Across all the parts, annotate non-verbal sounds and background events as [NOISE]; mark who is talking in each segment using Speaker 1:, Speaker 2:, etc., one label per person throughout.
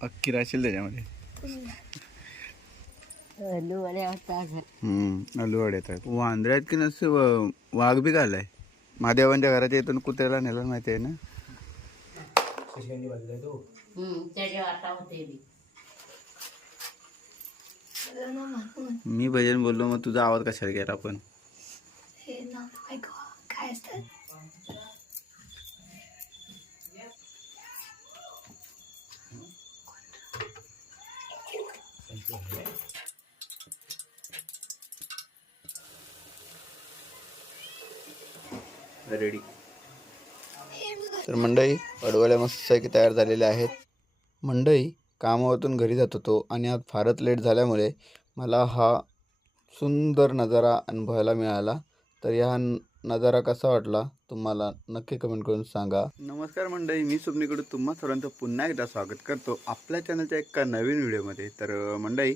Speaker 1: अक्की राहशील त्याच्यामध्ये.
Speaker 2: आलू वड्या होतात.
Speaker 1: हम्म आलू वडे येतात. वांदरे आहेत की नसते व- वाघ बी घालाय महादेवांच्या घराच्या इथून कुत्र्याला नेलं माहिती आहे ना. मी भजन बोललो मग तुझा आवाज कशाला गेला पण
Speaker 3: हे काय असतात
Speaker 1: रेडी तर मंडई अडवल्या मस्तपैकी तयार झालेल्या आहेत. मंडई कामावरून घरी जात होतो आणि आज फारच लेट झाल्यामुळे मला हा सुंदर नजारा अनुभवायला मिळाला. तर या नजारा कसा वाटला तुम्हाला नक्की कमेंट करून सांगा. नमस्कार मंडळी मी स्वप्नीकडे तुम्हा सर्वांचं पुन्हा एकदा स्वागत करतो आपल्या चॅनलच्या एका नवीन व्हिडिओमध्ये तर मंडळी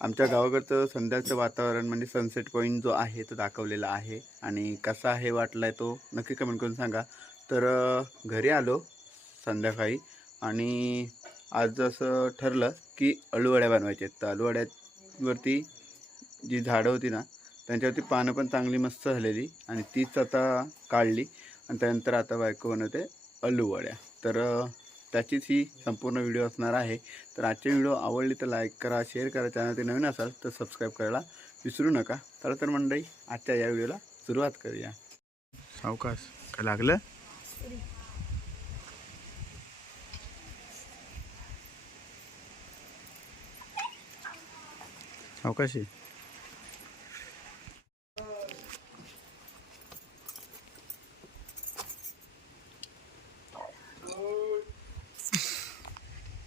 Speaker 1: आमच्या गावाकडचं संध्याचं वातावरण म्हणजे सनसेट पॉईंट जो आहे तो दाखवलेला आहे आणि कसा आहे वाटला आहे तो नक्की कमेंट करून सांगा. तर घरी आलो संध्याकाळी आणि आज असं ठरलं की अळूवड्या बनवायच्या आहेत. तर अळूवड्यावरती जी झाडं होती ना त्यांच्यावरती पानं पण चांगली मस्त झालेली आणि तीच आता काढली आणि त्यानंतर आता बायको बनवते वड्या तर त्याचीच ही संपूर्ण व्हिडिओ असणार आहे. तर आजचे व्हिडिओ आवडली तर लाईक करा शेअर करा चॅनल ते नवीन असाल तर सबस्क्राईब करायला विसरू नका. चला तर मंडळी आजच्या या व्हिडिओला सुरुवात करूया. सावकाश काय लागलं? सावकाशी.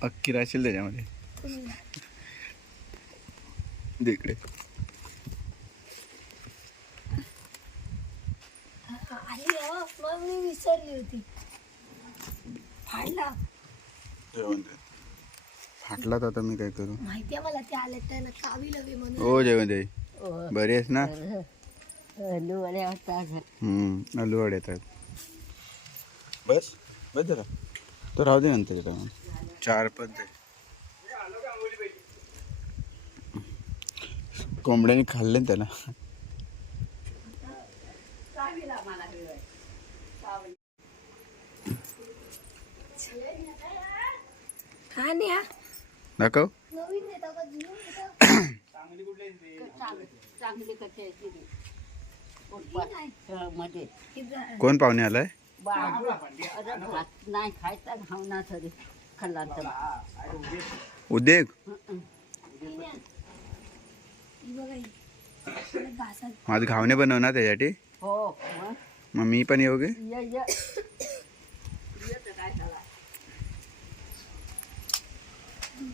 Speaker 1: अक्की राहशील त्याच्यामध्ये. इकडे.
Speaker 3: आली हो मग मी विसरली होती. फाडला.
Speaker 1: फाटला तर आता मी काय करू?
Speaker 3: माहितीये मला ते आले त्यांना कावी लवे म्हणून.
Speaker 1: हो जेवण दे.
Speaker 2: हो.
Speaker 1: बरी आहेस ना?
Speaker 2: आलू
Speaker 1: हम्म आलू वडे येतात. बस बस जरा. तो राहू दे नंतर. चार दे कोंबड्याने खाल्ले ना त्याला.
Speaker 3: नाही
Speaker 1: दाखव.
Speaker 3: हे
Speaker 1: कोण पाहुणे आलाय?
Speaker 2: नाही खायचा घावना तरी खाल्ला तर
Speaker 1: उद्योग
Speaker 3: ही न्या. ही बघा ही. मला घासात
Speaker 1: माझं घावणे बनव ना त्याच्यासाठी
Speaker 2: हो मग
Speaker 1: मग मी पण येऊ गे
Speaker 2: ये ये। ये तर काय झाला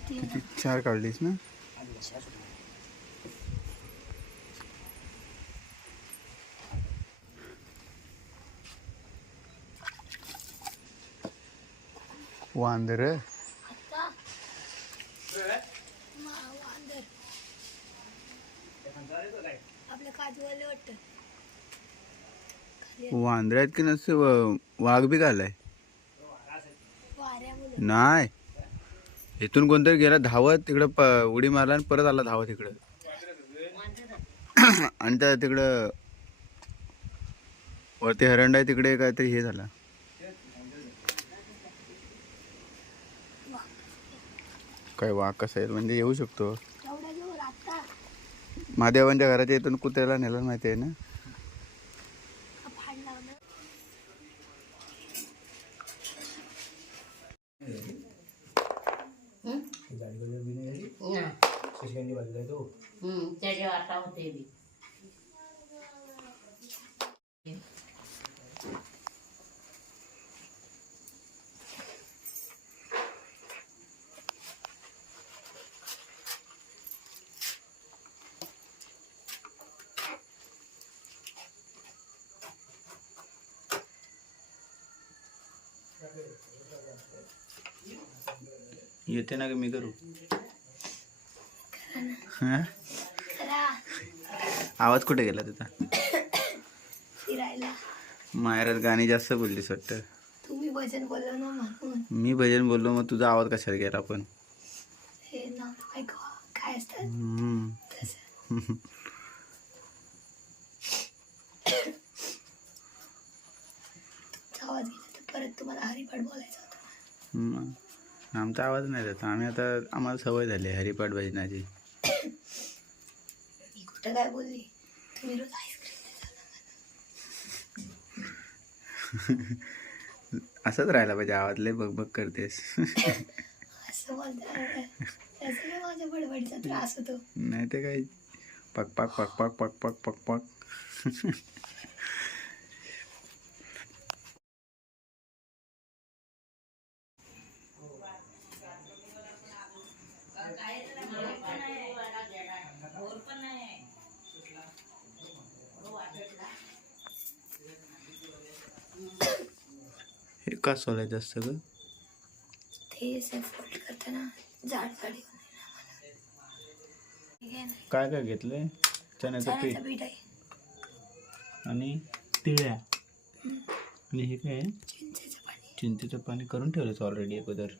Speaker 1: किती चार काढलीस ना वांदर
Speaker 3: आता वांदर
Speaker 1: आहेत की नसते? वाघ बी घालाय नाही. इथून कोणतरी गेला धावत तिकडं प उडी मारला आणि परत आला धावत इकडं. [COUGHS] आणि त्या तिकडं वरती हरंड आहे तिकडे काहीतरी हे झालं. काय वाघ कसं आहे? म्हणजे येऊ शकतो. महादेवांच्या घराच्या इथून कुत्र्याला नेलं माहिती आहे
Speaker 3: हा ना
Speaker 2: त्याच्या आता होते
Speaker 1: येते ना ग मी करू. हा? आवाज कुठे गेला त्याचा माहेरात गाणी जास्त बोललीस वाटतं.
Speaker 3: तुम्ही भजन बोललो ना म्हणून
Speaker 1: मी भजन बोललो मग तुझा आवाज कशाला गेला पण.
Speaker 3: आवाज गेला तर परत तुम्हाला हरिपाठ बोलायचा होता.
Speaker 1: आमचा आवाज नाही जात आम्ही आता आम्हाला सवय झाली आहे हरिपाठ भजनाची.
Speaker 3: कुठं काय बोलली? तुम्ही रोज आईस्क्रीम
Speaker 1: असंच राहायला पाहिजे आवाज. लय बघ बघ करतेस
Speaker 3: माझ्या त्रास होतो?
Speaker 1: नाही ते काय पक पक पक पक पक पक पक पक. का सोलायचं असतं ग?
Speaker 3: ते फोल्ड करताना जाड जाड येऊ नये ना मला. ठीक आहे ना
Speaker 1: काय काय घेतलंय? चण्याचं पीठ
Speaker 3: चण्याचं पीठ. आहे.
Speaker 1: आणि तिळ्या. आणि हे काय? आहे?
Speaker 3: चिंचेचं पाणी.
Speaker 1: चिंचेचं पाणी करून ठेवलंच ऑलरेडी अगोदर.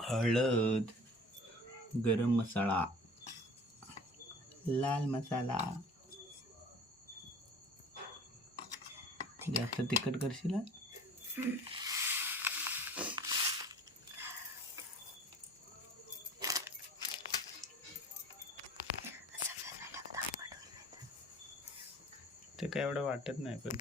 Speaker 1: हळद गरम मसाला लाल मसाला. जास्त तिखट करशील? ते काय एवढं वाटत नाही पण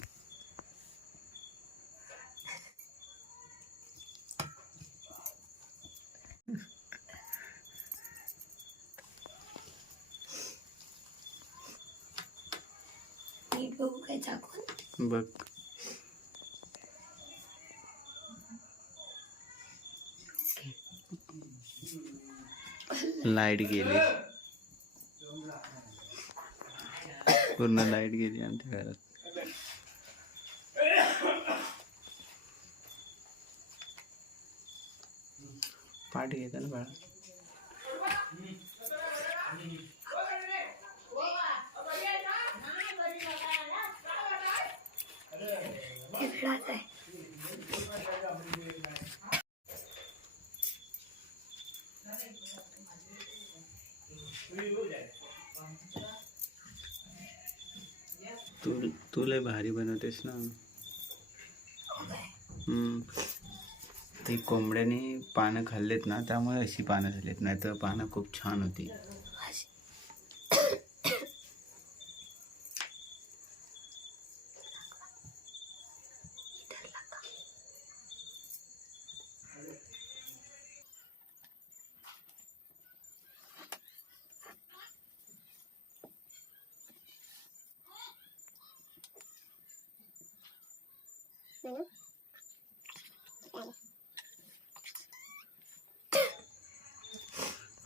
Speaker 1: लाइट गेली. पूर्ण लाइट गेली आमच्या घरात. पाठ घेता ना बाळा
Speaker 3: वेगळाच आहे
Speaker 1: तू तू लय भारी बनवतेस ना हम्म. ते कोंबड्याने पानं खाल्लेत ना त्यामुळे अशी पानं झालीत नाही तर पानं खूप छान होती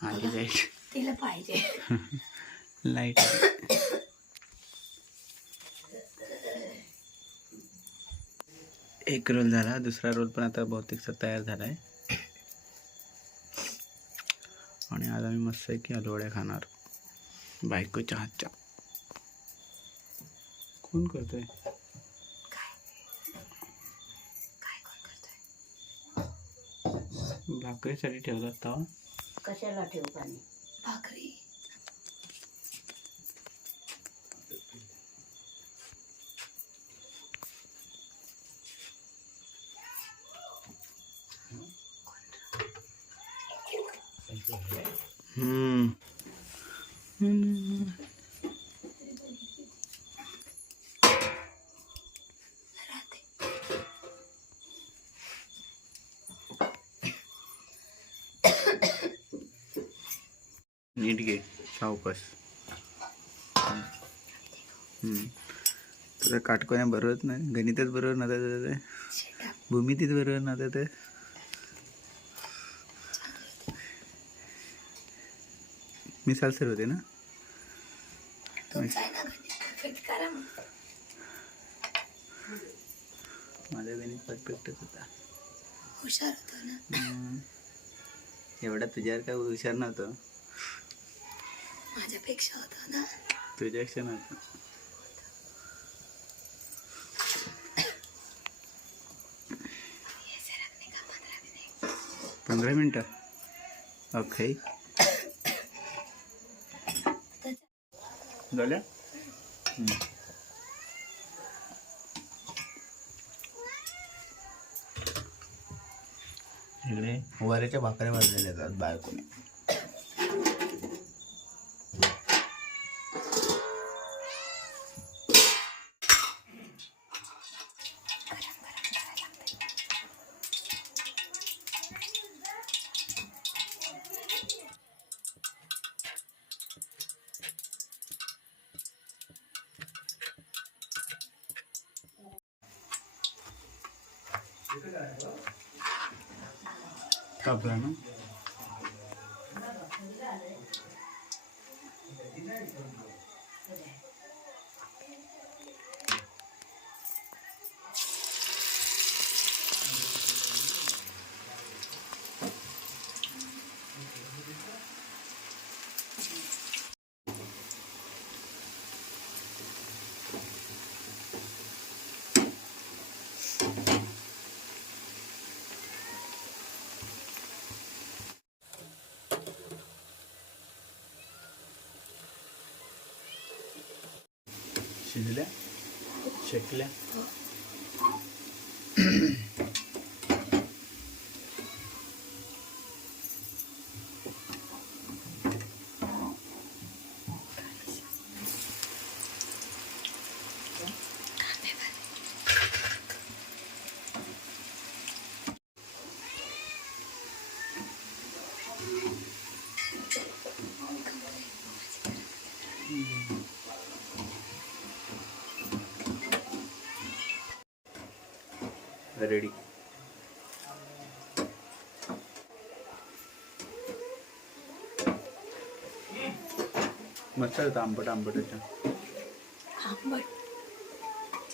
Speaker 1: आली लाइट
Speaker 3: तिला पाहिजे.
Speaker 1: लाइट एक रोल झाला दुसरा रोल पण आता बहुतेकचा तयार झाला आहे आणि आज आम्ही मस्त आहे की अलोड्या खाणार. बायकोच्या हातच्या. कोण करतोय
Speaker 3: काय काय कोण करतोय
Speaker 1: भाकरीसाठी ठेवला होता.
Speaker 2: कशाला ठेवू पाणी?
Speaker 3: भाकरी.
Speaker 1: हम्म. सावकाश. हम्म. तुझं काटकोण्या बरोबरच नाही. गणितच बरोबर नव्हतं तर
Speaker 3: शेटा
Speaker 1: भूमितीच बरोबर नव्हतं तर मिसाल सर होते ना? माझं गणित परफेक्टच होता.
Speaker 3: हुशार होतो ना.
Speaker 1: एवढा तुझ्यावर काय हुशार नव्हतं.
Speaker 3: माझ्यापेक्षा होतो ना.
Speaker 1: तुझ्यापेक्षा नव्हतं
Speaker 3: पंधरा मिनटं.
Speaker 1: ओके झाल्या? इकडे वऱ्याच्या भाकऱ्या भाजलेल्या आहेत बायकोने कापला ना? şekilde şekle. [CLEARS THROAT] रेडी. मस्त होतं आंबट आंबट
Speaker 3: आंबट.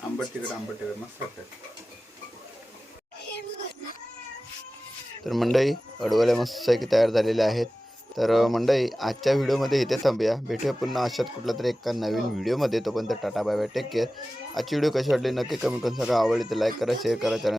Speaker 1: आंबट तिकट आंबट तिकट मस्त
Speaker 3: हे
Speaker 1: तर मंडळी अडवल्या मस्तपैकी तयार झालेल्या आहेत. तर मंडळी आजच्या व्हिडिओमध्ये इथे थांबूया. भेटूया पुन्हा अशाच कुठला तरी एका नवीन व्हिडिओमध्ये. तोपर्यंत tata bye bye take care आजची व्हिडिओ कशी वाटली नक्की कमेंट करून सांगा. आवडली तर लाईक करा शेअर करा चॅनल